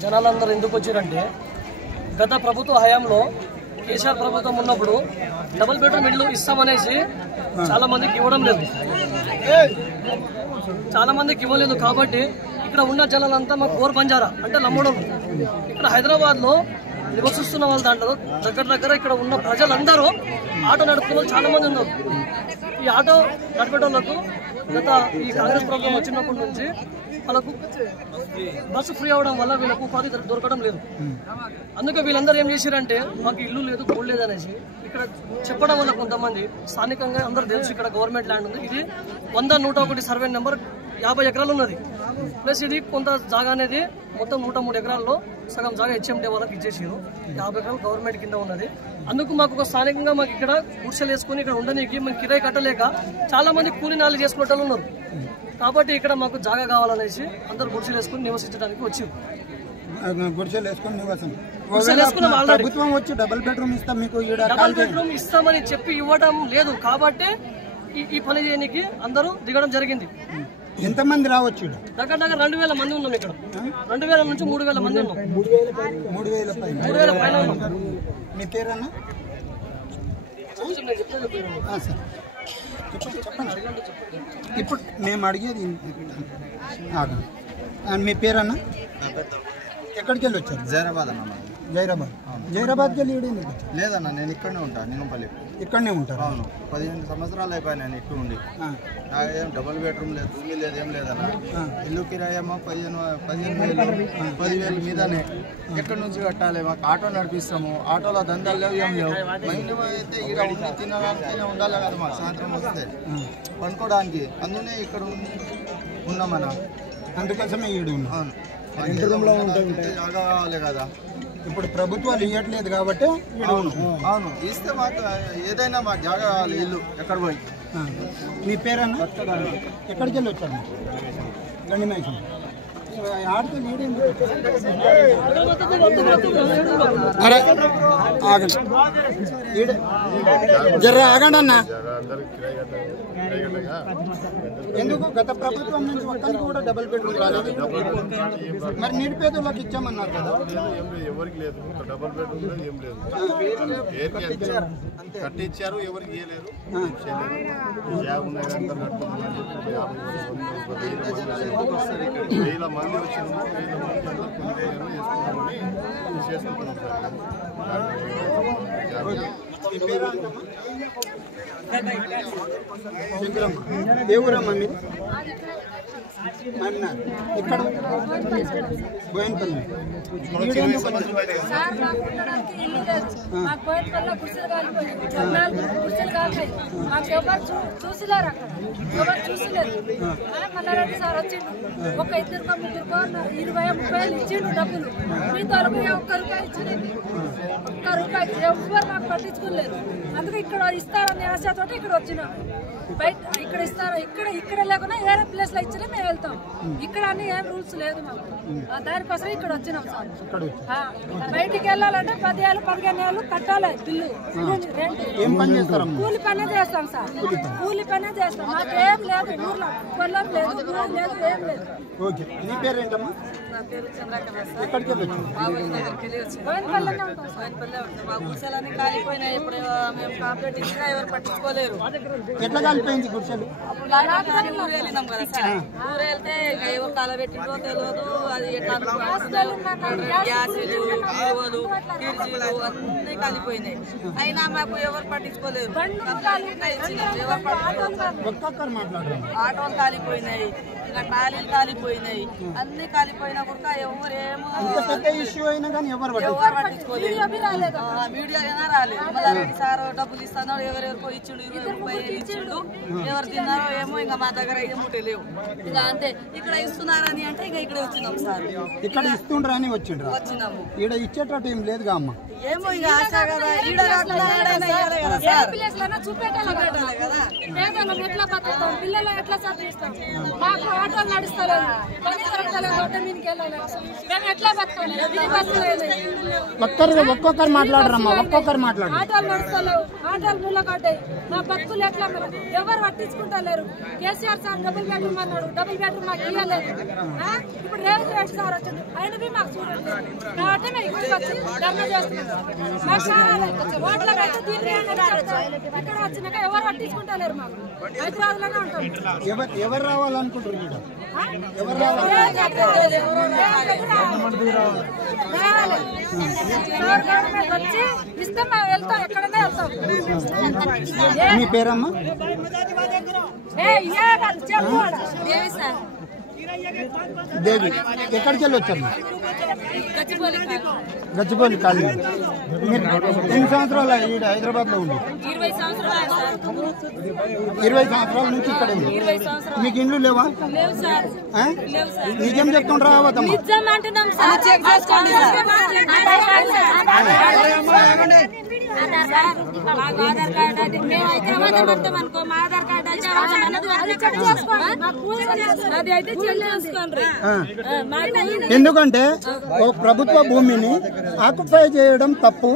జనాలందరూ ఎందుకు వచ్చారంటే గత ప్రభుత్వ హయాంలో కేసీఆర్ ప్రభుత్వం ఉన్నప్పుడు డబుల్ బెడ్రూమ్ ఇల్లు ఇస్తామనేసి చాలా మందికి ఇవ్వడం లేదు, కాబట్టి ఇక్కడ ఉన్న జనాలంతా మా కోర్ బంజారా అంటే నమ్మడం. ఇక్కడ హైదరాబాద్ లో నివసిస్తున్న వాళ్ళ దాంట్లో దగ్గర ఇక్కడ ఉన్న ప్రజలందరూ ఆటో నడుపుతున్న చాలా మంది ఉన్నారు. ఈ ఆటో నడిపేటోళ్లకు గత ఈ కాంగ్రెస్ ప్రభుత్వం వచ్చినప్పటి నుంచి వాళ్ళకు బస్సు ఫ్రీ అవడం వల్ల వీళ్ళకు ఉపాధి దొరకడం లేదు. అందుకే వీళ్ళందరూ ఏం చేశారంటే మాకు ఇల్లు లేదు, గోల్డ్ లేదు అనేసి ఇక్కడ చెప్పడం వల్ల కొంతమంది స్థానికంగా అందరూ తెలుసు ఇక్కడ గవర్నమెంట్ ల్యాండ్ ఉంది, ఇది 100-101 సర్వే నెంబర్ 50 ఎకరాలు ఉన్నది. ప్లస్ ఇది కొంత జాగా అనేది మొత్తం 103 ఎకరాల్లో సగం జాగా హెచ్ఎండే వాళ్ళకి ఇచ్చేసారు, 50 ఎకరాలు గవర్నమెంట్ కింద ఉన్నది. అందుకు మాకు ఒక స్థానికంగా మాకు ఇక్కడ గుడిసెలు వేసుకుని ఇక్కడ ఉండడానికి మేము కిరాయి కట్టలేక చాలా మంది కూలి నాలు చేసుకునే వాళ్ళు ఉన్నారు. కాబట్టి ఇక్కడ మాకు జాగా కావాలనేసి అందరు గుడిసెలు వేసుకుని నివసించడానికి వచ్చారు. ప్రభుత్వం వచ్చి డబుల్ బెడ్రూమ్ ఇస్తాం మీకు, డబుల్ బెడ్రూమ్ ఇస్తామని చెప్పి ఇవ్వడం లేదు కాబట్టి ఈ పని చేయడానికి అందరూ దిగడం జరిగింది. ఎంతమంది రావచ్చు? దగ్గర 2000 మంది ఉన్నాం ఇక్కడ. 2000 నుంచి 3000 మంది ఉన్నాం. 3000 పైన ఉన్నాం. మీ పేరన్నా? ఇప్పుడు మేము అడిగేది మీ పేరన్నా? ఎక్కడికి వెళ్ళి వచ్చారు? జైరాబాద్ అన్న. జైరాబాద్కి వెళ్ళి లేదన్నా, నేను ఇక్కడనే ఉంటాను. నింగంపల్లి ఇక్కడనే ఉంటారు? అవును, 15 సంవత్సరాలు అయిపోయి నేను ఇక్కడ ఉండి. నాకేం డబుల్ బెడ్రూమ్ లేదు, భూమి లేదు, ఏం లేదన్నా. ఇల్లు కిరాయేమో 10,000 మీదనే. ఎక్కడి నుంచి కట్టాలి? మాకు ఆటో నడిపిస్తాము, ఆటోలో దందాలు లేవు, ఏం లేవు. మైండ్ అయితే ఇక్కడ ఉండి తినడానికి ఉండాలి కదా, మాకు సాయంత్రం వస్తే పనుకోవడానికి. అందునే ఇక్కడ ఉన్నామన్నా, అందుకోసమే ఈడు ఉన్నాం. అవును, జాగా కావాలి కదా. ఇప్పుడు ప్రభుత్వాలు ఇవ్వట్లేదు కాబట్టి అవును, ఇస్తే మాకు ఏదైనా మాకు జాగా కావాలి, ఇల్లు ఎక్కడ పోయి. మీ పేరన్నా? ఎక్కడికి వెళ్ళి వచ్చారు? గండిమేషం ఆడితే అరే ఆగండి, జర్ర ఆగండి అన్న. ఎందుకు గత ప్రభుత్వం నుంచి ఒక్కరికి కూడా డబుల్ బెడ్రూమ్ రాలేదు? మరి నిరుపేదలకు ఇచ్చామన్నారు కదా. ఎవరికి లేదు డబుల్ బెడ్రూమ్ లేదు, ఏం లేదు. కట్టించారు, ఎవరికి ఇవ్వలేదు. వేల మంది వచ్చింది, చేసుకుంటున్నాం సార్. ఏ ఊరమ్మా మీరు? ఇక్కడ బోయన్పల్లి. చూసిలేరు అక్కడ, ఎవరు చూసిలేరు. మల్లారెడ్డి సార్ వచ్చిండు, ఒక 2-3 ఇచ్చిండు డబ్బులు. మీతో ఒక్క రూపాయి ఇచ్చిండు, ఒక్క రూపాయి ఎవరు మాకు పట్టించుకోలేరు. అందుకే ఇక్కడ ఇస్తారని ఆశతో ఇక్కడ వచ్చినాం. బయట ఇక్కడ ఇస్తారు, ఇక్కడ లేకుండా వేరే ప్లేస్ లో ఇచ్చినా మేము వెళ్తాం. ఇక్కడ అన్ని ఏం రూల్స్ లేదు మాకు, దానికోసం ఇక్కడ వచ్చినాం సార్. బయటికి వెళ్ళాలంటే 10 ఏళ్ళు 15 ఏళ్ళు కట్టాలి బిల్లు, రెంట్. కూలి పనే చేస్తాం సార్, కూలి పనే చేస్తాం. మాకేం లేదు, ఊర్లో పొలం లేదు, ఊరు లేదు, ఏం లేదు. నీ పేరు ఏంటమ్మా? నా పేరు చంద్రకళ సార్. ఎక్కడికి వెళ్ళొచ్చు? బోయినపల్లినే ఉంటాం సార్. మా గుడిసెలన్నీ కాలిపోయినాయి. ఇప్పుడు మేము కంప్లీట్ ఇంకా ఎవరు పట్టించుకోలేరు. ఎట్లా కాలిపోయింది గుడిసెలు? ఊరు వెళ్ళినాం కదా సార్, ఊరు వెళ్తే ఎవరు తల పెట్టిందో తెలియదు. అది ఎట్లా గ్యాసులు, విలువలు, కిర్చీలు అన్నీ కాలిపోయినాయి. అయినా మాకు ఎవరు పట్టించుకోలేరు. ఆటోలు కాలిపోయినాయి, ఇంకా టాలీలు కాలిపోయినాయి, అన్ని కాలిపోయినా కూడా ఎవరేమో పట్టించుకోలేదు. మీడియా అయినా రాలేదు. మల్లారెడ్డి సార్ డబ్బులు ఇస్తున్నాడు, ఎవరెవరికో ఇచ్చిండు, 20 రూపాయలు ఇచ్చిండు. ఎవరు తిన్నారో ఏమో, ఇంకా మా దగ్గర ఏమూటే లేవు. ఇక అంతే, ఇక్కడ ఇస్తున్నారని అంటే ఇక ఇక్కడ వచ్చినాం సార్. ఇక్కడ ఇస్తుండ్రని వచ్చినాము. ఇక్కడ ఇచ్చేటట్టు ఏం లేదుగా అమ్మ. ఏమో ఇక ఆశ కదా, చూపెట్టాలి కదా. పేదలు ఎట్లా బతుకుతాం, పిల్లలు ఎట్లా చదివిస్తాం? మాకు ఆటోలు నడుస్తలేదు, పని దొరకలేదు, రోడ్డు మీదకి వెళ్ళాలి. మేము ఎట్లా బతకాలి? ఒక్కొక్కరు మాట్లాడరమ్మా, ఒక్కొక్కరు మాట్లాడు. ఆటోలు నడుస్తలేవు, ఆటోలు ముళ్ళ కట్టాయి. మా బతుకులు ఎట్లా? ఎవరు పట్టించుకుంటలేరు. కేసీఆర్ సార్ డబుల్ బెడ్రూమ్ అన్నాడు, డబుల్ బెడ్రూమ్ మాకు ఇవ్వలేదు. ఇప్పుడు రేవంత్ రెడ్డి సార్ వచ్చింది, ఆయనవి మాకు చూడట్లేదు. కాబట్టి మేము ఇక్కడికి వచ్చి ధర్నా చేస్తున్నాం. ఓట్లకైతే దీన్ని ఇక్కడ వచ్చినాక ఎవరు పట్టించుకుంటలేరు. మాకు హైదరాబాద్ లోనే ఉంటాం. ఎవరు రావాలనుకుంటున్నారు? వచ్చి ఇస్తాం, మేము వెళ్తాం, ఎక్కడైనా వెళ్తాం. మీ పేరమ్మా? దేవి. ఎక్కడికి వెళ్ళి వచ్చారు? గచ్చిబౌలి కాలనీ. మీరు ఎన్ని సంవత్సరాలు ఈడ హైదరాబాద్ లో ఉంది? 20 సంవత్సరాల నుంచి ఇక్కడ ఉంది. మీకు ఇండ్లు లేవా? నిజం చెప్తుండ్రా? నిజం అంటున్నాం సార్. మాకు ఆధార్ కార్డు అది మేము హైదరాబాద్ పడతాం అనుకో, మా ఆధార్ కార్డు అది అయితే చెల్లించుకోండి. ఎందుకంటే ఓ ప్రభుత్వ భూమిని ఆక్యుపై చేయడం తప్పు.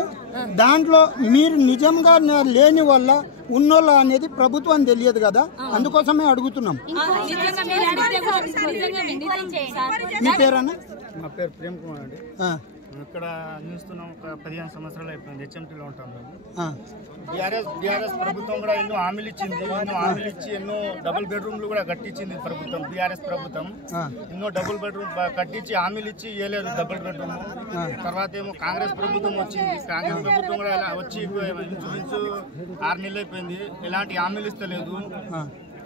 దాంట్లో మీరు నిజంగా లేని వల్ల ఉన్నోళ్ళ అనేది ప్రభుత్వం తెలియదు కదా, అందుకోసమే అడుగుతున్నాం. మీ పేరన్నా? మా పేరు ప్రేమ్ కుమార్ అండి. ఇక్కడ చూస్తున్నాం, ఒక 15 సంవత్సరాలు అయిపోయింది. హెచ్ఎంటీలో ఉంటాం మేము. బీఆర్ఎస్ ప్రభుత్వం కూడా ఎన్నో హామీలు ఇచ్చింది. ఎన్నో డబుల్ బెడ్రూమ్లు కూడా కట్టించింది ప్రభుత్వం. బీఆర్ఎస్ ప్రభుత్వం ఎన్నో డబుల్ బెడ్రూమ్ కట్టించి హామీలు ఇచ్చి ఇవ్వలేదు డబుల్ బెడ్రూమ్. తర్వాత ఏమో కాంగ్రెస్ ప్రభుత్వం వచ్చింది. కాంగ్రెస్ ప్రభుత్వం కూడా వచ్చి ఇంచుమించు 6 నెలలు అయిపోయింది. ఎలాంటి హామీలు ఇస్తలేదు.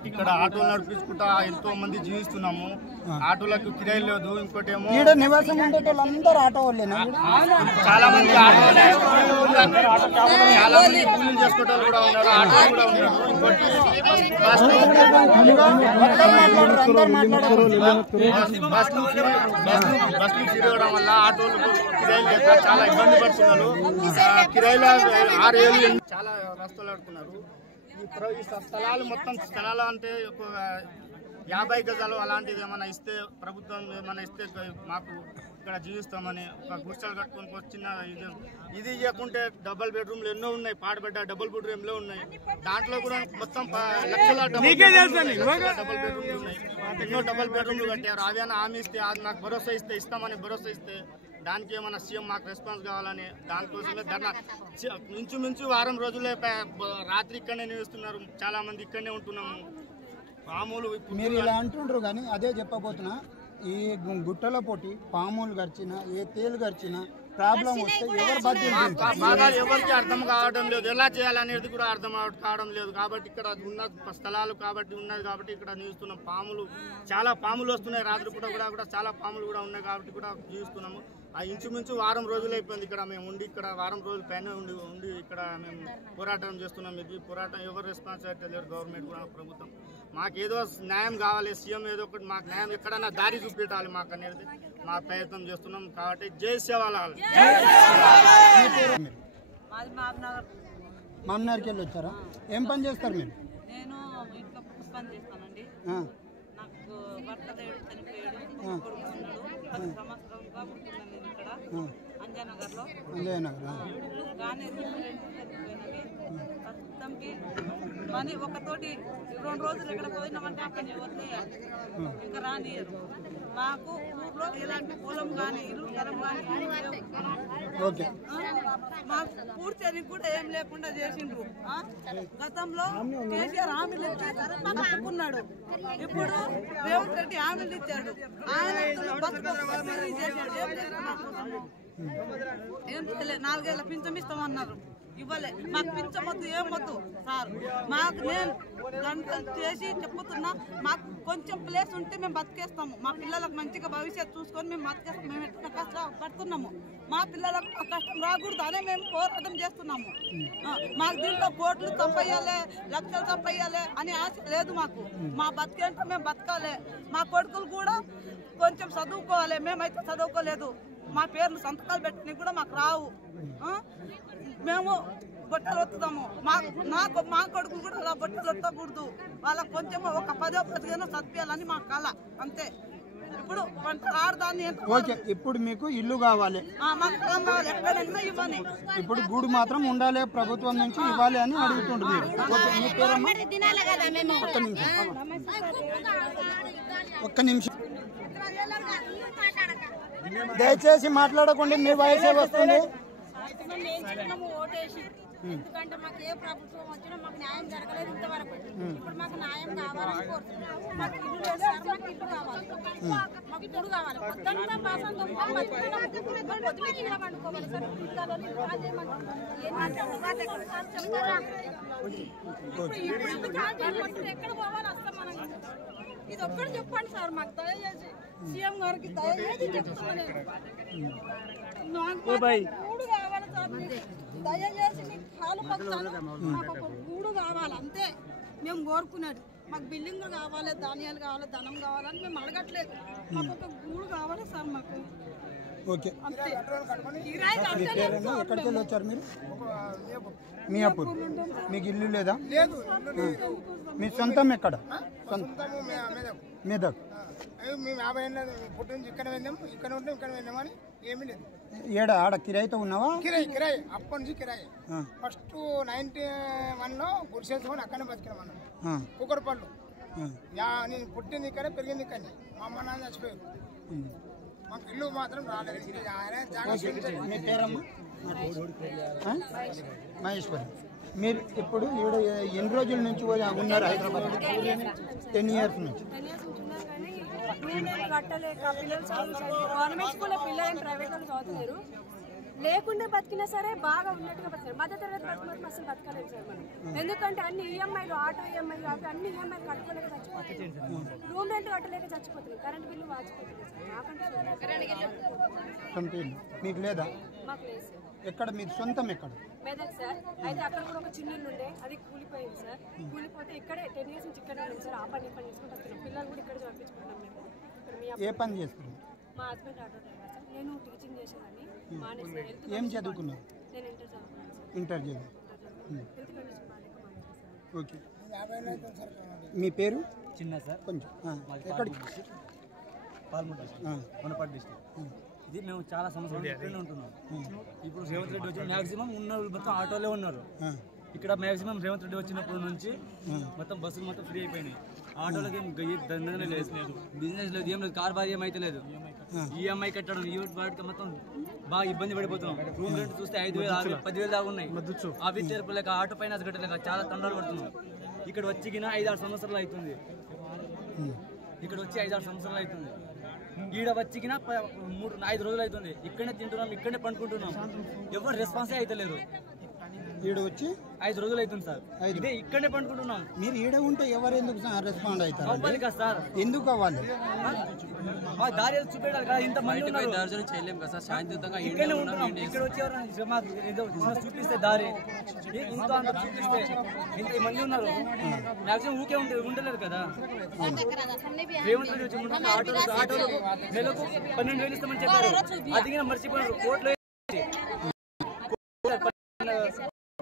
ఇక్కడ ఆటోలు నడిపించుకుంటా ఎంతో మంది జీవిస్తున్నాము. ఆటోలకు కిరాయి లేదు. ఇంకోటి ఏమో నివాసం ఉండేటోళ్ళందరూ ఆటో వాళ్ళేనా? చాలా మంది చాలా మంది కూలీలు చేసుకుంటే కూడా ఉన్నారు, ఆటోలు కూడా ఉన్నారు. ఇంకోటి బస్సులు తిరగడం వల్ల ఆటోలకు కిరాయిలు లేక చాలా ఇబ్బంది పడుతున్నారు. కిరాయిలు 6 ఏళ్ళు చాలా రస్తులు ఆడుతున్నారు. ఈ స్థలాలు మొత్తం స్థలాలు అంటే 50 గజాలు అలాంటిది ఏమైనా ఇస్తే, ప్రభుత్వం ఏమైనా ఇస్తే మాకు ఇక్కడ జీవిస్తామని ఒక గుడిసెలు కట్టుకొని చిన్న ఇది ఇవ్వకుంటే డబుల్ బెడ్రూమ్లు ఎన్నో ఉన్నాయి. పాడబడ్డ డబుల్ బెడ్రూమ్లో ఉన్నాయి. దాంట్లో కూడా మొత్తం లక్షల డబుల్ బెడ్రూమ్లు ఉన్నాయి. ఎన్నో డబుల్ బెడ్రూమ్లు కట్టారు. అవి అయినా హామీ ఇస్తే, అది నాకు భరోసా ఇస్తే, ఇస్తామని భరోసా ఇస్తే, దానికి ఏమైనా సీఎం మాకు రెస్పాన్స్ కావాలని దానికోసమే ధర్నా. ఇంచుమించు వారం రోజులే రాత్రి ఇక్కడనే నిలుస్తున్నారు. చాలా మంది ఇక్కడనే ఉంటున్నాము. పాములు మీరు ఇలా అంటుండ్రు కానీ అదే చెప్పబోతున్నా. ఈ గుట్టల పోటీ పాములు గడిచినా, ఏ తేలు గడిచినా ప్రాబ్లం వస్తే ఎవరు బాగా ఎవరికి అర్థం కావడం లేదు. ఎలా చేయాలనేది కూడా అర్థం కావడం లేదు. కాబట్టి ఇక్కడ ఉన్న స్థలాలు కాబట్టి ఉన్నది కాబట్టి ఇక్కడ నిలుస్తున్నాం. పాములు చాలా పాములు వస్తున్నాయి. రాత్రి కూడా చాలా పాములు కూడా ఉన్నాయి కాబట్టి కూడా జీవిస్తున్నాము. ఆ ఇంచుమించు వారం రోజులు అయిపోయింది ఇక్కడ మేము ఉండి. ఇక్కడ వారం రోజుల పైన ఉండి ఇక్కడ మేము పోరాటం చేస్తున్నాం. ఇది పోరాటం ఎవరు రెస్పాన్సిబిలిటీ లేరు. గవర్నమెంట్ కూడా ప్రభుత్వం మాకేదో న్యాయం కావాలి. సీఎం ఏదో ఒకటి మాకు న్యాయం ఎక్కడైనా దారి చూపెట్టాలి మాకు అనేది మా ప్రయత్నం చేస్తున్నాం. కాబట్టి జై సేవాలాల్. మామనార్కి వెళ్ళి వచ్చారా? ఏం పని చేస్తారు మీరు? నేను ఇంట్లో పని చేస్తానండి. నాకు భర్త చనిపోయాడు, కొడుకు ఉన్నాడు. 10 సంవత్సరాలుగా ఉంటున్నాను నేను ఇక్కడ అంజయనగర్లో. కానీ ప్రస్తుతంకి మనీ ఒకతోటి 2 రోజులు ఇక్కడ పోయినామంటే అక్కడిని వదిలేయాలి. ఇంకా రానియరు. మాకు ఊర్లో ఎలాంటి పొలం కానీ ఇల్లు స్థలం కానీ మాకు పూర్తి కూడా ఏం లేకుండా చేసిండ్రు. గతంలో కేసీఆర్ హామీలు ఇచ్చాడు, ఇప్పుడు రేవంత్ రెడ్డి హామీలు ఇచ్చాడు. ఆయన చేశాడు. ఏం చేయలేదు. 4 ఏళ్ల పింఛం ఇస్తామన్నారు, ఇవ్వలే. మాకు పింఛమొద్దు, ఏం వద్దు సార్. మాకు నేను గంటలు చేసి చెప్పుతున్నా, మాకు కొంచెం ప్లేస్ ఉంటే మేము బతికేస్తాము. మా పిల్లలకు మంచిగా భవిష్యత్తు చూసుకొని మేము బతికేస్తాం. మేము ఎట్లా కష్టపడుతున్నాము, మా పిల్లలకు కష్టం రాకూడదు అనే మేము పోరాటం చేస్తున్నాము. మాకు దీంట్లో కోట్లు చంపేయాలి, లక్షలు చంపేయాలి అని ఆశ లేదు మాకు. మా బతికేంటో మేము బతకాలి. మా కొడుకులు కూడా కొంచెం చదువుకోవాలి. మేమైతే చదువుకోలేదు. మా పేర్లు సంతకాలు పెట్టినవి కూడా మాకు రావు. మేము బొట్టలు వస్తున్నాము. మా కొడుకులు కూడా అలా బొట్టలు వట్టకూడదు. వాళ్ళకు కొంచెం ఒక 10 15 చదివేయాలని మా కళ అంతే. ఇప్పుడు ఆడదాన్ని ఓకే, ఇప్పుడు మీకు ఇల్లు కావాలి, మాకు పొలం కావాలి, ఎక్కడైనా ఇవ్వని. ఇప్పుడు గూడు మాత్రం ఉండాలి, ప్రభుత్వం నుంచి ఇవ్వాలి అని అడుగుతుండ్రు మీరు. ఓకే, మీ పేరమ్మా? ఒక్క నిమిషం దయచేసి మాట్లాడకండి, మీ వయసే వస్తుంది. ఓటేసి ఎందుకంటే మాకు ఏ ప్రభుత్వం వచ్చినా మాకు న్యాయం జరగలేదు ఇంతవరకు. ఇప్పుడు మాకు న్యాయం కావాలని కోరుతున్నాం. మాకు ఇల్లు లేదు సార్, మాకు ఇల్లు కావాలి, మాకు ఇల్లు కావాలి. పొద్దున్న బాసం పండుకోవాలి సార్. ఎక్కడ పోవాలి వస్తాం మనం. ఇది ఒక్కటి చెప్పండి సార్ మాకు దయచేసి, సీఎం గారికి దయచేసి చెప్తున్నాను. గూడు కావాలి సార్, దయచేసి మీకు కాలు పడతాను. మాకు ఒక గూడు కావాలి అంతే మేము కోరుకునేది. మాకు బిల్డింగ్ కావాలి, ధాన్యాలు కావాలి, ధనం కావాలని మేము అడగట్లేదు. మాకు ఒక గూడు కావాలి సార్ మాకు ఓకే, అంతే. ఎక్కడికి వెళ్ళి వచ్చారు మీరు? మియాపూర్. మీకు ఇల్లు లేదా? మీ సొంతం ఎక్కడ? మెదక్. మేము 50 ఏళ్ళ పుట్టి నుంచి ఇక్కడ వెళ్ళాము, ఇక్కడ ఉంటాం, ఇక్కడ వెళ్ళామని ఏమీ లేదు. ఏడ ఆడ కిరాయితో ఉన్నావా? కిరాయి అప్పటి నుంచి కిరాయి. ఫస్ట్ 91లో గుడిసేసుకొని అక్కడనే బతికినాం అన్న కుక్కరపల్లు. నేను పుట్టింది ఇక్కడ, పెరిగింది ఇక్కడ. మా అమ్మ నాన్న చచ్చిపోయారు, మాకు ఇల్లు మాత్రం రాలేదు. మీ పేరమ్మా? మహేశ్వరి. మీరు ఇప్పుడు ఈడ ఎన్ని రోజుల నుంచి ఉన్నారు హైదరాబాద్? 10 years నుంచి. కట్టలేక పిల్లలు గవర్నమెంట్ స్కూల్లో పిల్లలు ప్రైవేట్ వాళ్ళు చదువుతున్నారు. లేకుండా బతికినా సరే బాగా ఉన్నట్టుగా బతికారు. మధ్య తరగతి బతికి అసలు బతకలేదు సార్ మనం. ఎందుకంటే అన్ని ఈఎంఐలు, ఆటో ఈఎంఐలు, అవి అన్ని ఈఎంఐలు కట్టుకోలేక చచ్చిపోతున్నాయి. రూమ్ రెంట్ కట్టలేక చచ్చిపోతున్నాయి. కరెంట్ బిల్లు వాచిపోతుంది సార్. మీకు లేదా? మాకు లేదు సార్. ఎక్కడ మీరు సొంతం ఎక్కడ? మెదక్ సార్. అయితే అక్కడ కూడా ఒక చిన్న ఇల్లు ఉండే, అది కూలిపోయింది సార్. కూలిపోతే ఇక్కడే 10 years నుంచి ఇక్కడే ఉంది సార్. ఆ పని చేసుకుంటూ వస్తున్నాం. పిల్లలు కూడా ఇక్కడ చదివించుకుంటాం మేము. ఏ పని చేస్తున్నాం? మా హస్బెండ్ ఆటో డ్రైవర్ సార్. నేను టీచింగ్ చేసేదాన్ని. ఏం చదువుకున్నారు? నేను ఇంటర్ చదువుకున్నాను సార్. ఇంటర్ చదివా. హెల్త్ కండిషన్ బాగాలేక మానేశాను. ఓకే, మీ పేరు? చిన్న సార్, కొంచెం ఎక్కడికి? వనపర్తి డిస్ట్రిక్ట్. ఇది మేము చాలా సంవత్సరాలు ఇక్కడనే ఉంటున్నాం. ఇప్పుడు రేవంత్ రెడ్డి వచ్చి మాక్సిమం ఉన్న మొత్తం ఆటోలే ఉన్నారు. ఇక్కడ మాక్సిమం రేవంత్ రెడ్డి వచ్చినప్పటి నుంచి మొత్తం బస్సులు మొత్తం ఫ్రీ అయిపోయినాయి. ఆటోలకి దండగానే లేదు, బిజినెస్ లేదు, ఏం లేదు, కార్ బాగా ఏమైతే లేదు. ఈఎంఐ కట్టడం ఈ వాటికి మొత్తం బాగా ఇబ్బంది పడిపోతున్నాం. రూమ్ రెంట్ చూస్తే 5,000, 6,000, 10,000 దాకా ఉన్నాయి. అవి తెరపలేక ఆటో ఫైనాన్స్ కట్టలేక చాలా తండాలు పడుతున్నాం. ఇక్కడ వచ్చి 5-6 సంవత్సరాలు అవుతుంది. ఇక్కడ వచ్చి 5-6 సంవత్సరాలు అవుతుంది. ఈడ వచ్చిన 3-5 రోజులు అవుతుంది. ఇక్కడనే తింటున్నాం, ఇక్కడనే పండుకుంటున్నాం. ఎవరు రెస్పాన్సే అవుతలేరు. ఈడ వచ్చి 5 రోజులు అవుతుంది సార్. ఇదే ఇక్కడనే పండుకుంటున్నాం. మీరు ఈడ ఉంటే ఎవరు ఎందుకు రెస్పాండ్ అవుతారు? అవ్వాలి కదా సార్. ఎందుకు అవ్వాలి? దారి చూపెట్టాలి కదా. ఇంత మంది దర్శనం చేయలేము కదా సార్. శాంతియుతంగా ఇక్కడనే ఉంటున్నాం. ఇక్కడ వచ్చేవారు మాకు ఏదో చూపిస్తే దారి ఇంత అంత చూపిస్తే ఇంత మంది ఉన్నారు. మాక్సిమం ఊకే ఉండలేరు కదా. రేవంత్ రెడ్డి వచ్చి ఆటోలు నెలకు 12,000 ఇస్తామని చెప్పారు. అది మర్చిపోయారు. కోట్లు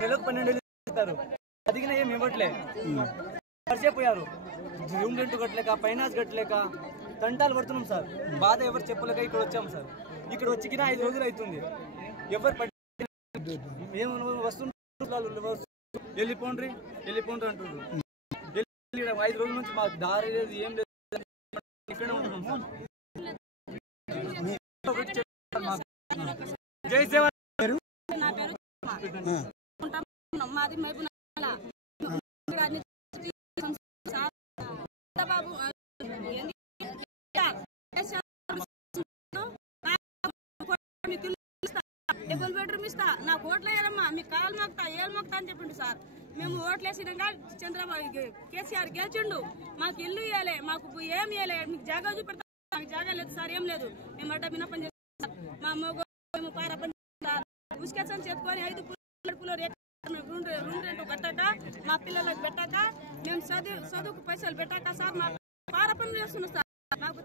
నెలకు 12,000 ఇస్తారు. అది ఏమి ఇవ్వట్లే, మర్చిపోయారు. రూమ్ రెంట్ కట్టలేక, ఫైనాన్స్ కట్టలేక తంటాలు పడుతున్నాం సార్. బాధ ఎవరు చెప్పలేక ఇక్కడ వచ్చాము సార్. ఇక్కడ వచ్చి 5 రోజులు అవుతుంది. ఎవరు మేము వస్తుంటారు, వెళ్ళిపోండ్రి అంటుండ్రు. 5 రోజుల నుంచి మాకు దారి లేదు, ఏం లేదు, ఇక్కడే ఉంటున్నాం సార్. జై సేవ. మాది బాబు డబుల్ బెడ్రూమ్ ఇస్తా, నాకు ఓట్లు వేయాలమ్మా, మీకు కాలు మోగుతా, ఏళ్ళు మోగుతా అని చెప్పిండు సార్. మేము ఓట్లు వేసినాక చంద్రబాబు కేసీఆర్ గెలిచిండు. మాకు ఇల్లు ఇవ్వాలి, మాకు ఏం ఇవ్వాలి, మీకు జాగా చూపెడతా, మాకు జాగా లేదు సార్, ఏం లేదు. మేము అడ్డ విన్నపం చేస్తాం. మా అమ్మ పారపని ఉసుకెచ్చని చెప్పుకొని 5 రూమ్ రెంట్ కట్టాక, మా పిల్లలకు పెట్టాక, మేము చదువుకు పైసలు పెట్టాక సార్ మా పార పనులు చేస్తున్నాం సార్. మాకు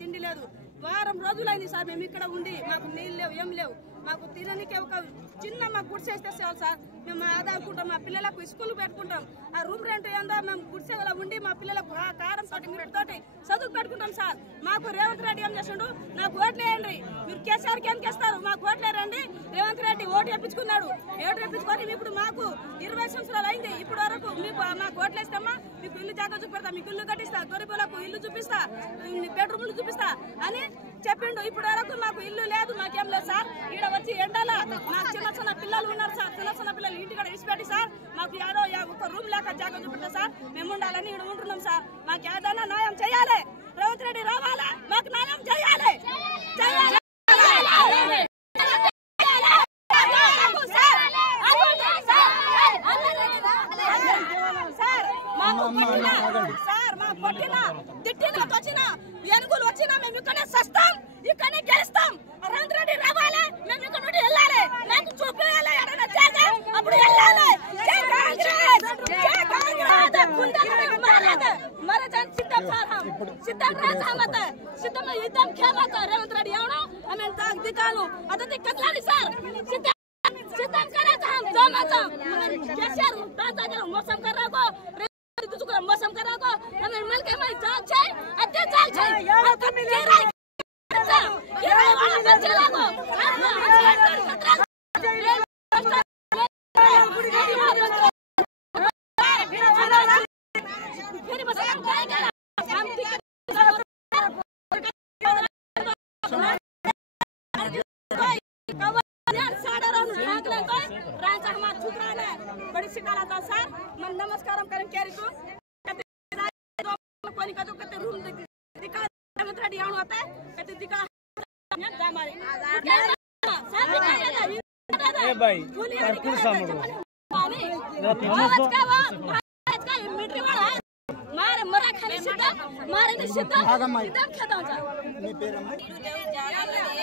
తిండి లేదు. వారం రోజులైంది సార్ మేము ఇక్కడ ఉండి. మాకు నీళ్ళు లేవు, ఏం లేవు. మాకు తినడానికి ఒక చిన్న మాకు గుడిసేస్తే చాలు సార్. మేము ఆదాకుంటాం, మా పిల్లలకు స్కూల్ పెట్టుకుంటాం. ఆ రూమ్ రెంట్ ఏందో మేము గుడిసేలా ఉండి మా పిల్లలకు కారం తోటి మిరటితోటి చదువు పెట్టుకుంటాం సార్. మాకు రేవంత్ రెడ్డి ఏం చేసిండు, నాకు ఓట్లు వేయండి, మీరు కేసీఆర్కి ఏం చేస్తారు, మాకు ఓట్లు వేయండి. రేవంత్ రెడ్డి ఓటు వేయించుకున్నాడు. ఓటు వేయించుకొని ఇప్పుడు మాకు 20 సంవత్సరాలు అయింది. ఇప్పుడు వరకు మీకు మాకు ఓట్లు వేస్తామా, మీకు ఇల్లు జాగా చూపెడతా, మీకు ఇల్లు కట్టిస్తా, గరీబులకు ఇల్లు చూపిస్తా, బెడ్రూమ్లు చూపిస్తా అని చెప్పిండు. ఇప్పుడు వరకు మాకు ఇల్లు లేదు, మాకేం లేదు సార్. ఈడ వచ్చి ఎండాల నాకు చిన్న చిన్న పిల్లలు ఉన్నారు సార్. చిన్న చిన్న పిల్లలు ఇంటికాడ విడిచిపెట్టి సార్ మాకు ఏదో ఒక రూమ్ లేక జాగా చూపెడతా సార్. మేము ఉండాలని ఇక్కడ ఉంటున్నాం సార్. మాకు ఏదైనా న్యాయం చేయాలి. రేవంత్ రెడ్డి రావాలా, మాకు న్యాయం చేయాలి. తిట్టిన ఏనుగులు వచ్చినా మేము ఇక్కడే సస్తాం, ఇక్కడే గెలుస్తాం. రేవంత్ రెడ్డి రావాలి, మేము ఇక్కడ నుండి వెళ్ళాలి, మేము చూపించాలి, అప్పుడు వెళ్ళాలి. రేవంత్ రెడ్డి ఎవరు దిగాను అదే దిక్కట్లేదు సార్. मौसम कर रहा को मौसम कर रहा को हमें मिल के मैं जांच चाहिए अत्ते जांच चाहिए और कब मिले ये वाला बच्चा लागो फिर बस हम क्या करें बड़ी शिकायत आता सर मैं नमस्कार करें केरी को कोनी का तो कहते रूम दिखा రేవంత్ రెడ్డి ఏమో आता है कहते दिखा हमारे सर दिखाया ए भाई कुछ समझो आवाज का मिट्टी वाला है मारे मरा खाने सीधा मारे ने सीधा सीधा खाता जा మీ పేరమ్మా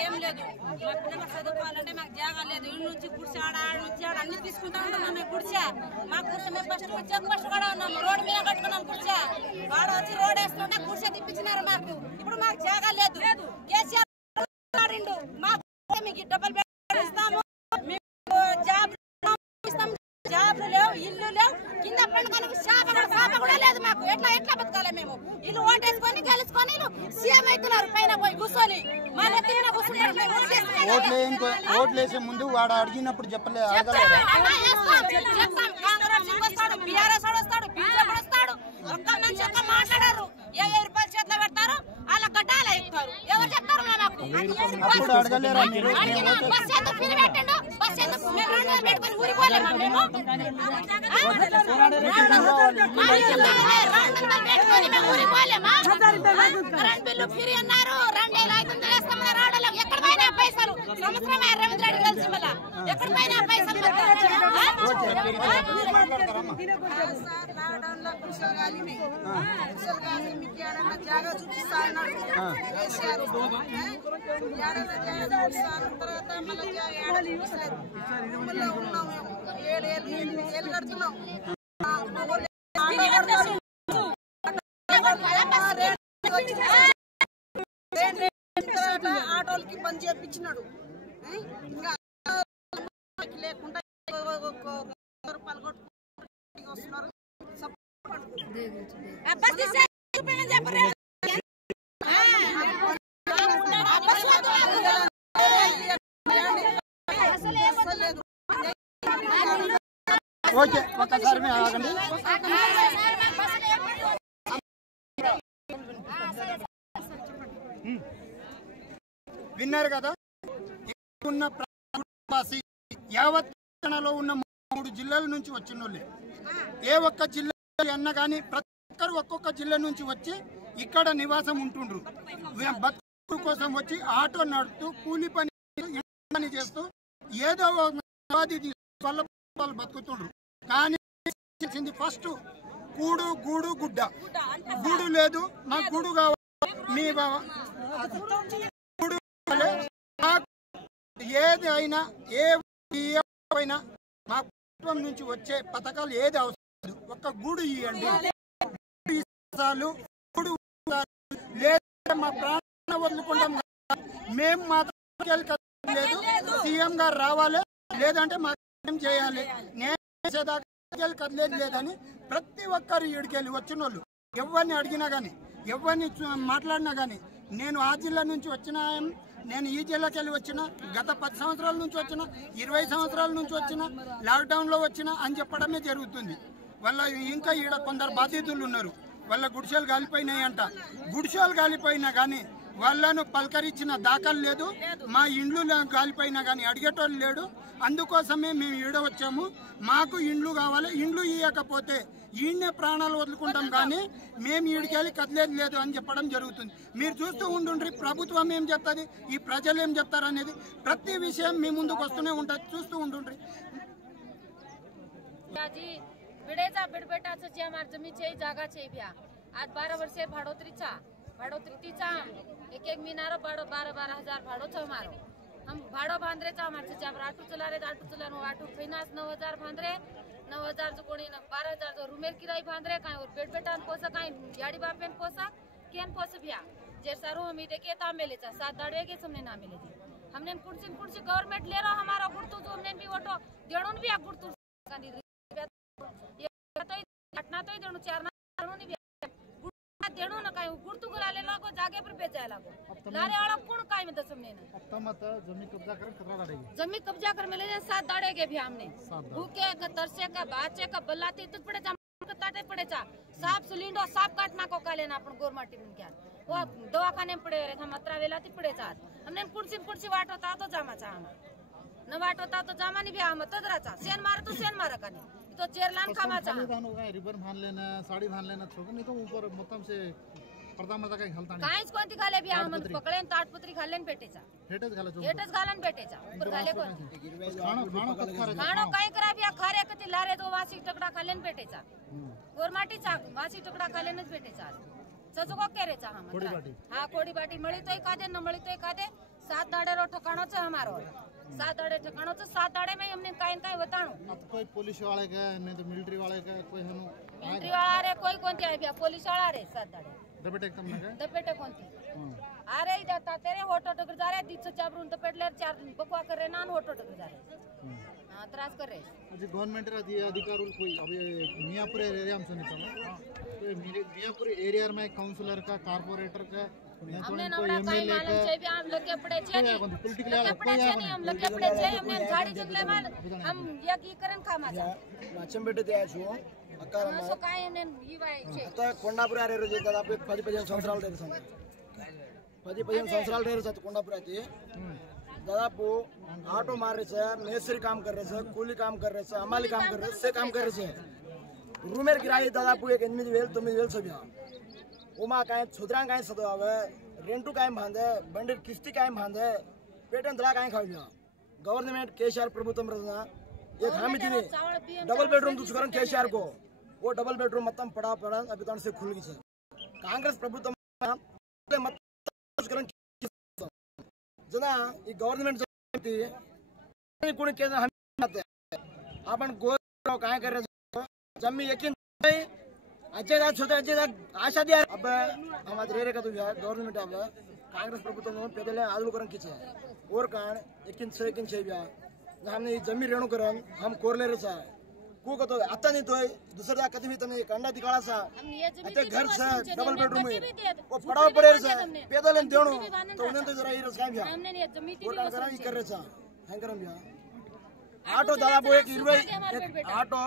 ఏం లేదు మా పిల్లలకు చదువుకోవాలంటే మాకు జాగా లేదు. ఇల్లు నుంచి గుడిసె ఆడ నుంచి ఆడ అన్ని తీసుకుంటా ఉంటాం. మేము గుడిసె మా గుడిసె మేము ఫస్ట్ కూడా ఉన్నాం. రోడ్డు మీద కట్టుకున్నాం గుడిసె. వాడు వచ్చి రోడ్ వేస్తుంటే గుడిసె తిప్పించినారు మాకు. ఇప్పుడు మాకు జాగా లేదు. కేసీఆర్ మీకు డబుల్ బెడ్ ఇస్తాము, మీకు జాబ్ ఇస్తాం. జాబ్లు లేవు, ఇల్లు లేవు, కింద పండుగలకు శాప కూడా లేదు మాకు. ఎట్లా బతకాలి మేము? ఇల్లు ఓటేసుకొని గెలుచుకొని సీఎం అవుతున్నారు పైన పోయి కూర్చొని మళ్ళీ తిన్న ఓట్లు వేసే ముందు వాడు అడిగినప్పుడు చెప్పలేదు. బీఆర్ఎస్ వస్తాడు, బీజేపీ వస్తాడు, ఒక్క మనిషి ఒక్క మాట్లాడారు. 50 రూపాయలు చేతిలో పెడతారు, వాళ్ళ గడ్డాలు ఎక్కుతారు. ఎవరు చెప్తారు మాకు? బస్ ఎందుకు పిరి పెట్టండు? బస్ ఎందుకు మేము 200 పెట్టుకుని ఊరిపోలేమా మేము? 200 పెట్టుకుని మేము ఊరిపోలేమా? కరెంట్ బిల్లు ఫ్రీ అన్నారు, 2500 వేస్తామని రావడం. ఎక్కడ పోయినా పైసలు సంవత్సరం రేవంత్ రెడ్డి కలిసి మళ్ళా ఎక్కడ పోయినా పైసలు జాగా చూపిస్తా అన్నాడు కేసీఆర్. తర్వాత మళ్ళీ ఉన్నాం. 7 ఏళ్ళు కడుతున్నాం. ఆటోలకి పని చేయించినాడు. ఇంకా లేకుండా రూపాయలు కొట్టుకుంటూ వస్తున్నారు. ఓకే ఒక్కసారి ఆగండి. విన్నారు కదా, ఉన్న యావత్ తెలంగాణలో ఉన్న 3 జిల్లాల నుంచి వచ్చిన వాళ్ళే. ఏ ఒక్క జిల్లా అన్న కానీ ప్రతి ఒక్కరు ఒక్కొక్క జిల్లా నుంచి వచ్చి ఇక్కడ నివాసం ఉంటుండ్రు. బతుకు కోసం వచ్చి ఆటో నడుపుతూ కూలి పని చేస్తూ ఏదో బతుకుతుండ్రు. కానీ ఫస్ట్ కూడు గూడు గుడ్డ. గూడు లేదు, నాకు గూడు కావాలి, మీ గూడు ఏది అయినా ఏమైనా మా ప్రభుత్వం నుంచి వచ్చే పథకాలు ఏది అవసరం లేదు. ఒక్క గూడు ఇవ్వండి గూడు లేదా మా ప్రాణం వదులుకుంటాం. మేము మాత్రం లేదు, సీఎం గారు రావాలి, లేదంటే మాకు చేయాలి. నేను చేసేదాకా కదిలేదు లేదని ప్రతి ఒక్కరు ఈడికెళ్ళి వచ్చిన వాళ్ళు ఎవరిని అడిగినా కానీ, ఎవరిని మాట్లాడినా కానీ, నేను ఆ జిల్లా నుంచి వచ్చిన, నేను ఈ జిల్లాకి వెళ్ళి వచ్చిన, గత 10 సంవత్సరాల నుంచి వచ్చిన, 20 సంవత్సరాల నుంచి వచ్చిన, లాక్డౌన్లో వచ్చిన అని చెప్పడమే జరుగుతుంది. వాళ్ళ ఇంకా ఈడ కొందరు బాధితులు ఉన్నారు, వాళ్ళ గుడిసెలు కాలిపోయినాయంట. గుడిసెలు కాలిపోయినా కానీ వాళ్ళను పలకరించిన దాఖలు లేదు, మా ఇండ్లు కాలిపోయినా కానీ అడిగేటోళ్ళు లేడు. అందుకోసమే మేము ఈడ వచ్చాము. మాకు ఇండ్లు కావాలి, ఇండ్లు ఇవ్వకపోతే ఈయన్నే ప్రాణాలు వదులుకుంటాం కానీ మేము ఈడికెళ్ళి కదిలేదు లేదు అని చెప్పడం జరుగుతుంది. మీరు చూస్తూ ఉండుండ్రి, ప్రభుత్వం ఏం చెప్తుంది, ఈ ప్రజలు ఏం చెప్తారు అనేది ప్రతి విషయం మీ ముందుకు వస్తూనే ఉంటుంది, చూస్తూ ఉండుండ్రి. बिडेचा बिडबेटाचं जे आम्हाला जमीनची जागा छे भ्या आज 12 वर्षे भाडोत्रीचा एक मिनार 12,000 भाडो छ हमारो. हम भाडो बांधरे चा हमारे जब आटू चला रे आटू चलानो आटू फैनास 9,000 बांधरे 9,000 जो कोणी 12,000 जो रूमेर किराई बांधरे काय और बेडबेटान पोसा काय याडी बापेन पोसा केन पोस भ्या जे सारो हम देखे ता मेलेचा 7 दाडे के हमने ना मिले थी. हमने कुर्सी गवर्नमेंट ले रहा हमारा गुड़तू जो हमने भी वोटो देणून भी गुड़तू घटना तो देणू 4 ना देणू गुड़ देणू ना काय गुड़तू घराले लागो जागे पर बेचाय लागो लारे वाला कोण काय में दसमने ना आता मत जमीन कब्जा कर कितना दाड़ेगी, जमीन कब्जा कर मिले 7 दाड़े के भी हमने भूखे का तरसे का बाचे का बल्लाती तुझ पड़े जा ताटे पड़े जा साफ सिलिंडर साफ काटना को काले ना अपन गोरमाटी में क्या वो दवाखाने में पड़े रहे हम अत्रा वेलाती पड़े जा हमने कुर्सी वाट होता तो जामा चा हम न वाट होता तो जामा नहीं भी हम तदराचा सेन मार तो सेन मारा का नहीं तो चेरलान कामाचा रिबन बांध लेना, साड़ी बांध लेना, छोड़ नहीं तो ऊपर मतलब से पर्दा मर्दा काही घालता नाही, काहीच कोणती घाले भी हम पकडेन ताटपत्री घालेन भेटेचा हेटच घालायचं, हेटच घालन भेटेचा ऊपर घाले कोण खाणं खाणो काय करा भी खारे कती लारे तो वासी टकडा खालेन भेटेचा गोरमाटीचा वासी टकडा खालेनच भेटेचा सजगो केरेचा हम हा कोडी बाटी मळी तो एखादे न मळी तो एखादे 7 दाडेरो ठिकाणोच हमारो 7 दाड़े ठिकाणों 7 दाड़े में हमने काय बताणो कोई पुलिस वाले का नहीं तो मिलिट्री वाले का कोई हनु मिलिट्री वाला रे कोई कोणते आहे भ्या पुलिस वाला रे 7 दाड़े दपेटे एकदम ना दपेटे कोणती अरे इधर तेरे होटो टकर जा रे दिच चाबरून दपेटले 4 दिन बकवा कर रे नान होटो टकर जा रे हां त्रास कर रे म्हणजे गवर्नमेंट रा अधिकारी कोई अभी मियापुर एरिया में सुनी तो मियापुर एरिया में काउंसलर का कारपोरेटर का हमने नवड़ा काय मालूम छे भी हम लगे पड़े छे नहीं पॉलिटिकल पड़े छे नहीं हम लगे पड़े छे हमने गाड़ी जगले माल हम एकीकरण कामा जा नाचंबेटे द्यायचो अकार सो काय हमने ही वाय छे आता कोंडापुर आरे रोज दादाపు 10-15 సంవత్సరాలు తెలుసు 10-15 సంవత్సరాలు తెలుసు कोंडापुर आती दादाపు ऑटो मार रहे छे, मेसरी काम कर रहे छे, कूली काम कर रहे छे, हमाली काम कर रहे छे, से काम कर रहे छे. रूमेर किराई दादाపు 8,000-9,000 सभ्या उमा काय छुद्रां काय सदो आवे रेंटू काय बांधे बंडी किस्ती काय बांधे पेटन दला काय खाव्या गवर्नमेंट केसीआर प्रभुत्व रजना एक हामी दिने डबल बेडरूम दुसकरन केसीआर को वो डबल बेडरूम मतम पड़ा अभी तन से खुल गई कांग्रेस प्रभुत्व मत दुसकरन जना ई गवर्नमेंट कोणी के हामी आपण गोर काय कर जमी यकीन अजय आशा दिया अब हमारे रेरे का तो गवर्नमेंट अब कांग्रेस प्रभुत्व पेदले आदुल करन किचे और कान एकिन छे बिया हमने जमीन रेणू करन हम कोरले रे सा को तो आता नहीं तो दूसरा कदी भी तने कंडा दिखाड़ा सा अते घर से डबल बेडरूम में वो पड़ाव पड़े रे सा पेदले देणो तो उन्हें तो जरा इरस का बिया और करा ही कर रे सा हैंगरम बिया ऑटो दादाबो एक 20 ऑटो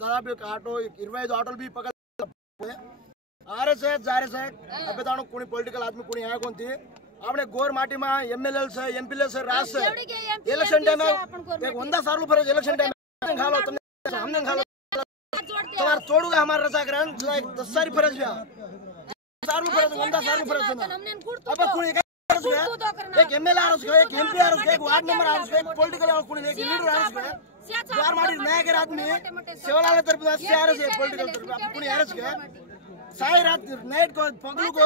दादाबो एक ऑटो 25 ऑटो भी पकड़ आ रहे से जा रहे से अबे तानो कोणी पॉलिटिकल आदमी कोणी है कोणती आपने गोर माटी में एमएलए से एमपीएल से राज से इलेक्शन टाइम में एक 100 साल पर इलेक्शन टाइम में खालो तुमने हमने खालो तुम्हार तोड़ूगा हमारा रसा करन 10 सारी फरज गया सारू फरज 100 सारू फरज ना अब कोणी एक एमएलए आ रहा है एक एमपी आ रहा है एक वार्ड मेंबर आ रहा है एक पॉलिटिकल कोणी एक लीडर आ रहा है द्वार माटी नायक आदमी सेवालाल तरफ से आ रहा है पॉलिटिकल तरफ कोणी आ रहा है साई रात नाइट को पगलू को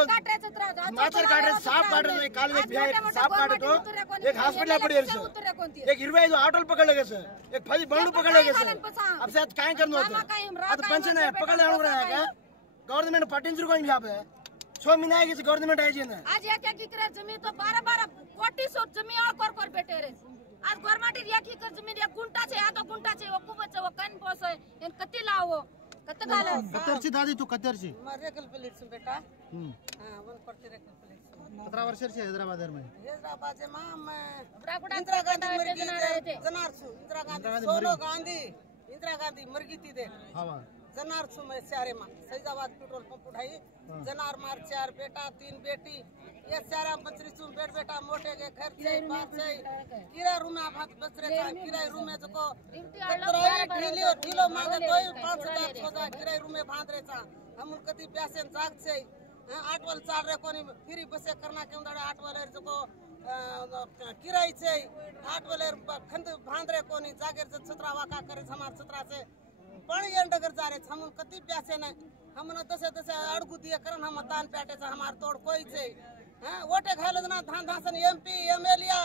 माचर काट रहे सांप काट रहे काल में एक सांप काटे तो एक हॉस्पिटल पड़ी है एक 25 ऑटो पकड़ लगे से एक फजी बंडू पकड़ लगे से अब से काय करनो होते अब पंचन है पकड़ लेणो रहा है गवर्नमेंट पट्टिंचुकोनी यहाँ पे 6 महीना की गवर्नमेंट आई ना आज एक एकड़ जमीन तो 12 कोटी सो जमीन और कोर बेटे रे आज गवर्नमेंट एक एकड़ जमीन 1 गुंठा छे या 2 गुंठा छे वो खूब वो कन पोसे इन कती लावो कत गाले कतरची दादी तू कतरची रेकल प्लेट बेटा हां वन पड़ती रेकल प्लेट 17 वर्षाची हैदराबाद में हैदराबाद में इंदिरा गांधी मर गई जनारसू इंदिरा गांधी मर गई थी दे जनारसू में चारे में सैदाबाद पेट्रोल पंप उठाई जनार मार 4 बेटा 3 बेटी ये चारा बचरी चुम बेटा मोटे के घर से बात से किराया रूम में भात बचरे था किराया रूम में जको ढीलो मांगे तो 5000 सोजा किराया रूम में भात रे था हम कति प्यासे जाग से 8 वाल 4 रे कोनी फ्री बसे करना के उंदड़े 8 वाले जको किराई से 8 वाले खंड भांद रे कोनी जागेर से छतरा वाका करे हमार छतरा से पानी एंडगर जा रे हम कति प्यासे न हम न दसे अड़गु दिए करन हम दान पेटे से हमार तोड़ कोई से हां वोटे खाले ना धान धासन एमपी एमएलए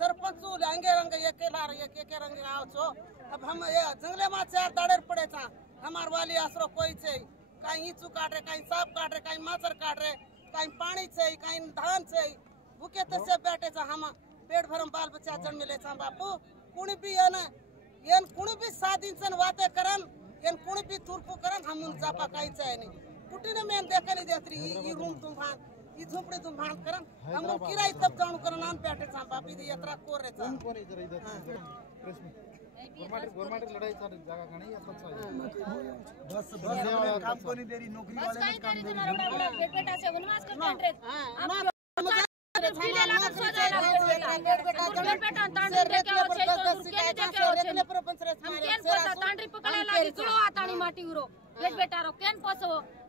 सरपंच अंगे रंग एक रंग आओ छो अब हम ये जंगले में 4 दाड़ेर पड़े था हमार वाली आसरो कोई से कहीं ईचू काट रे कहीं सांप काट रे कहीं माछर काट रे कहीं पानी से कहीं धान से भूखे तसे बैठे था हम पेट भरम बाल बच्चा जन्म ले था बापू कुणी भी है ना ये कुणी भी 7 दिन से बातें करन ये कुणी भी तुरपू करन हम उन जापा कहीं चाहे नहीं कुटी ने मैं देखली देतरी ई रूम तुम भान ई झोपड़ी तुम भान करन हम किराई तब जाणू करन नान बैठे था बापी दी यात्रा कोर रे था कोण इधर प्रेस में गवर्नमेंट लड़ाई चालू जगह का नहीं अच्छा बस काम को नहीं दे रही नौकरी वाले ने काम दे रही बेटा से वनवास करते हैं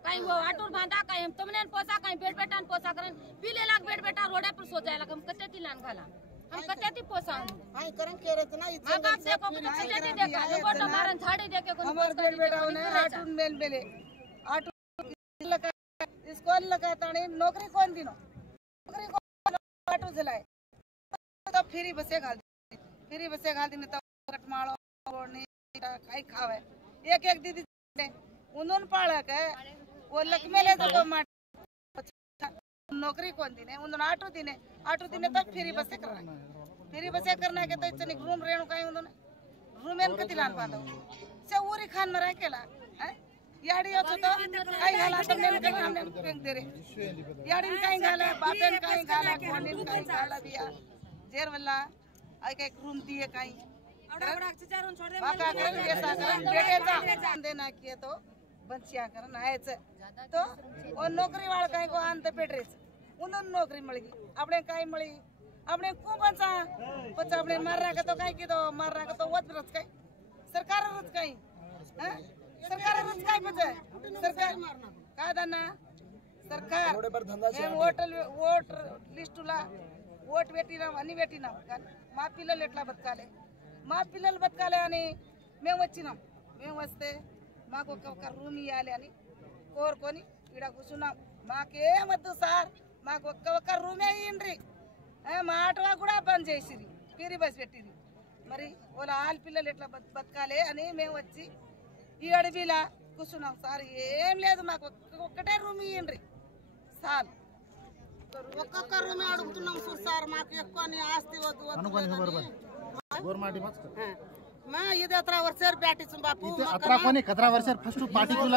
कहीं वो आटूर बांधा कहीं हम तुमने पोसा कहीं बेट बेटा पोसा करन पीले लाख बेट बेटा रोडे पर सो जाए हम कते ती लान खाला हम कते ती पोसा हां करन के रतना ई मां बाप देखो कते ती देखा लोगो तो मारन झाड़ी देके कोन हमार बेट बेटा ने आटूर मेल मेले आटूर लगा स्कूल लगा ताणी नौकरी कौन दिनो नौकरी को आटू चलाए तो फ्री बसे घाल दी तो कटमाळो ओणी काई खावे एक दीदी उन्होंने पाड़ा के वो लकमेले तो नौकरी कौन दिने उन्होंने आटू दिने तक फ्री बसे करना के तो इतनी रूम रेणु का उन्होंने रूम एन कति लान बांधो से ऊरी खान मरा केला याडी होतो तो काही घाला तो नेम के हमने पेंग दे रे याडी काही घाला बापेन काही घाला कोणीन काही घाला दिया जेर वल्ला आई के रूम दिए काही आवडा चारून छोड़ दे बाका कर ऐसा कर बेटेचा देना किए तो बंचिया करन आयचं तो और नौकरी वाला काही को अंत पेटरेच उन्होंने नौकरी मिल गई अपने काही मिली अपने को बचा बच्चा अपने मार रहा तो काही की तो मार रहा तो वत रच काही सरकार रच काही हां सरकार रच काही बचे सरकार का दाना सरकार वोट लिस्टला ఓటు పెట్టినాం అన్ని పెట్టినాం కానీ మా పిల్లలు ఎట్లా బతకాలి మా పిల్లలు బతకాలి అని మేము వచ్చినాం మేము వస్తే మాకు ఒక రూమ్ ఇవ్వాలి అని కోరుకొని ఇక్కడ కూర్చున్నాం మాకేమొద్దు సార్ మాకు ఒక్క రూమే ఇవ్వండి మా ఆటో కూడా బంద్ చేసిరి ఫ్రీ బస్ పెట్టిరి మరి వాళ్ళ ఆడపిల్లలు ఎట్లా బతకాలి అని మేము వచ్చి ఈ అడవిలా కూర్చున్నాం సార్ ఏం లేదు మాకు ఒక్కటే రూమ్ ఇవ్వండి సార్ ఒక్కొక్క రూమే అడుగుతున్నాం సార్ మాకు ఎక్కువ ఆస్తి వద్దు మా ఇది 18 ವರ್ಷ ಬ್ಯಾಟಿಸ್ ಬಾಪು 18 ವರ್ಷ ಫಸ್ಟ್ ಪಾರ್ಟಿಕ್ಯುಲರ್